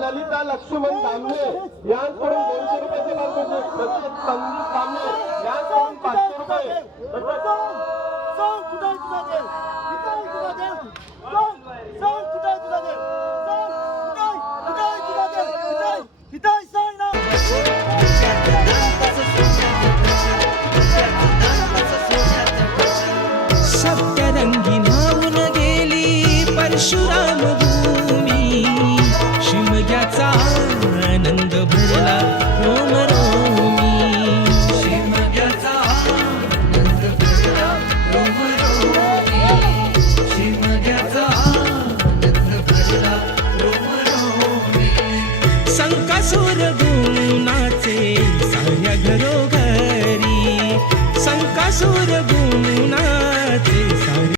ललिता लक्ष्मण दामले यांकडून 200 रुपयाचे पारितोषिक, तसेच संदीप दामले यांकडून 500 रुपये,